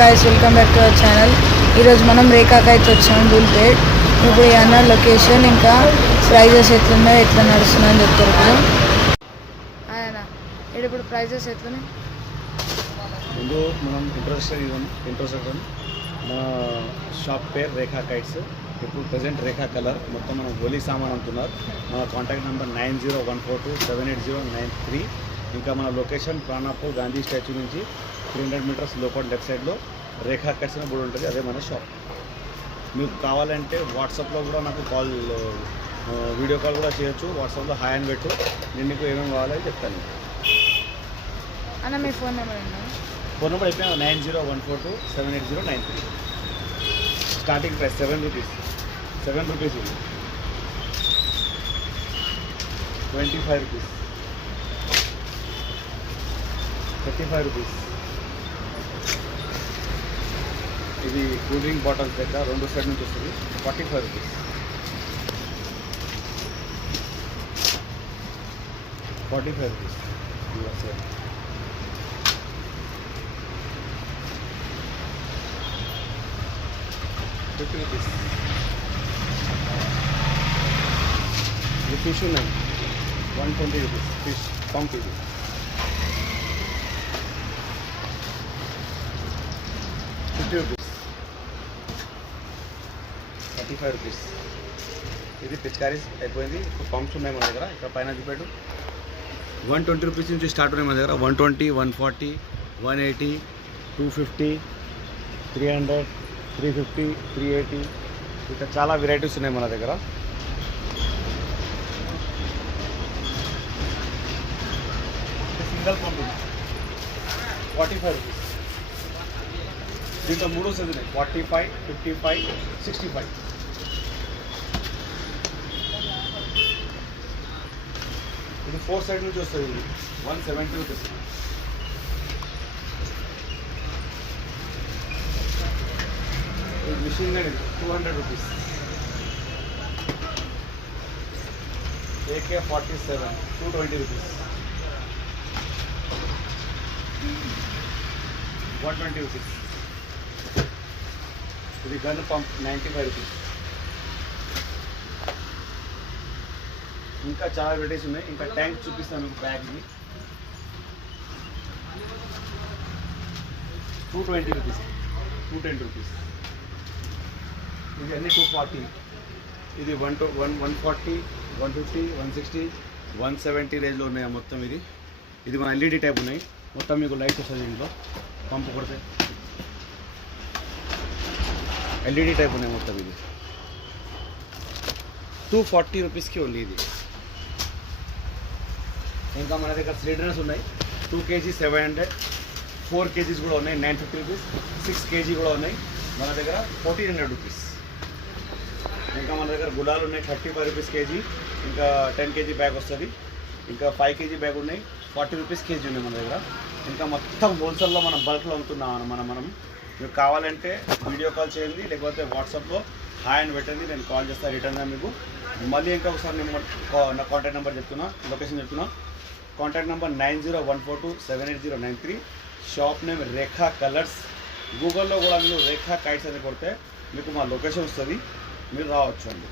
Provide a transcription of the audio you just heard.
Guys, welcome back to our channel. ఈరోజు మనం రేఖాకి అయితే వచ్చాము దూల్పేట్. ఇప్పుడు ఈ అన్న లొకేషన్ ఇంకా ప్రైజెస్ ఎట్లున్నాయో ఎట్లా నడుస్తున్నాయని చెప్తారు. ఇప్పుడు ఆయన ఇప్పుడు ప్రైజెస్ ఎట్లున్నాయి ముందు మనం ఇంట్రొడక్షన్ మా షాప్ పేరు రేఖా కైట్స్. ఇప్పుడు ప్రజెంట్ రేఖా కలర్ మొత్తం మనం హోలీ సామాన్ అంటున్నారు. మా కాంటాక్ట్ నెంబర్ 9014278093. ఇంకా మన లొకేషన్ ప్రాణాపూర్ గాంధీ స్టాచ్యూ నుంచి 300 మీటర్స్ లోపల లెఫ్ట్ సైడ్లో రేఖా కట్స్ అని బోర్డు ఉంటుంది. అదే మన షాప్. మీకు కావాలంటే వాట్సాప్లో కూడా నాకు కాల్ వీడియో కాల్ కూడా చేయొచ్చు. వాట్సాప్లో హాయ్ అని పెట్టు, నేను నీకు ఏమేమి కావాలని చెప్తాను. అన్న మీ ఫోన్ నెంబర్ అన్నా? ఫోన్ నెంబర్ అయిపోయినా 9014278093. Starting price 7 rupees. 7 రూపీస్ ఇది 25 రూపీస్, 35 రూపీస్. ఇది కూల్ డ్రింక్ బాటిల్స్ దగ్గర 2 సైడ్ నుంచి వస్తుంది. 45 రూపీస్. 45 రూపీస్. 50 రూపీస్. ఇది ఫిష్ ఉన్నాయి 120 రూపీస్. ఫిష్ పంప్ ఇది 50 రూపీస్. 35 రూపీస్. ఇది పిచ్కారీస్ అయిపోయింది. ఇప్పుడు పంప్స్ ఉన్నాయి మన దగ్గర. ఇక్కడ పైన చూపెట్టు 120 రూపీస్ నుంచి స్టార్ట్ ఉన్నాయి మన దగ్గర. 120, 140, 180, 250, 300, 350, 380. ఇక్కడ చాలా వెరైటీస్ ఉన్నాయి మన దగ్గర. Single pump 45 rupees. దీంట్లో 3 సైజులు ఉన్నాయి 45, 55, 65. ఇది 4 సైడ్ నుంచి వస్తుంది. ఇది 170 రూపీస్. ఇది మిషన్ అనేది 200 రూపీస్. AK-47 220 rupees. 120 రూపీస్. ఇది గన్ పంప్ 95 రూపీస్. ఇంకా చాలా వెరైటీస్ ఉన్నాయి. ఇంకా ట్యాంక్ చూపిస్తాను మీకు. బ్యాగ్ని 220 రూపీస్, 210 రూపీస్. ఇది అన్ని 240. ఇది 140, 150, 160, 170 రేంజ్లో ఉన్నాయి మొత్తం. ఇది మన ఎల్ఈడి టైప్ ఉన్నాయి. మొత్తం మీకు లైట్ వస్తుంది దీంట్లో. పంపు కొడితే ఎల్ఈడి టైప్ ఉన్నాయి మొత్తం. ఇది 240 రూపీస్కి ఓన్లీ ఇది. ఇంకా మన దగ్గర సిలిండర్స్ ఉన్నాయి. 2 kg 700, 4 kgs కూడా ఉన్నాయి 950 రూపీస్, 6 kg కూడా ఉన్నాయి మన దగ్గర 1400 రూపీస్. ఇంకా మన దగ్గర గులాలు ఉన్నాయి 35 రూపీస్ కేజీ. ఇంకా 10 kg బ్యాగ్ వస్తుంది. ఇంకా 5 kg బ్యాగ్ ఉన్నాయి 40 రూపీస్ కేజీ ఉన్నాయి మన దగ్గర. ఇంకా మొత్తం హోల్సేల్లో మనం బల్క్లో అమ్ముతున్నాం మనం. మీకు కావాలంటే వీడియో కాల్ చేయండి, లేకపోతే వాట్సాప్లో హాయ్ అని పెట్టండి. నేను కాల్ చేస్తాను రిటర్న్గా మీకు. మళ్ళీ ఇంకా ఒకసారి నా కాంటాక్ట్ నెంబర్ చెప్తున్నా, లొకేషన్ చెప్తున్నా. Contact number 9014278093. షాప్ నేమ్ రేఖా కలర్స్. గూగుల్లో కూడా మీరు రేఖా కైట్స్ అని కొడితే మీకు మా లొకేషన్ వస్తుంది. మీరు రావచ్చు అండి.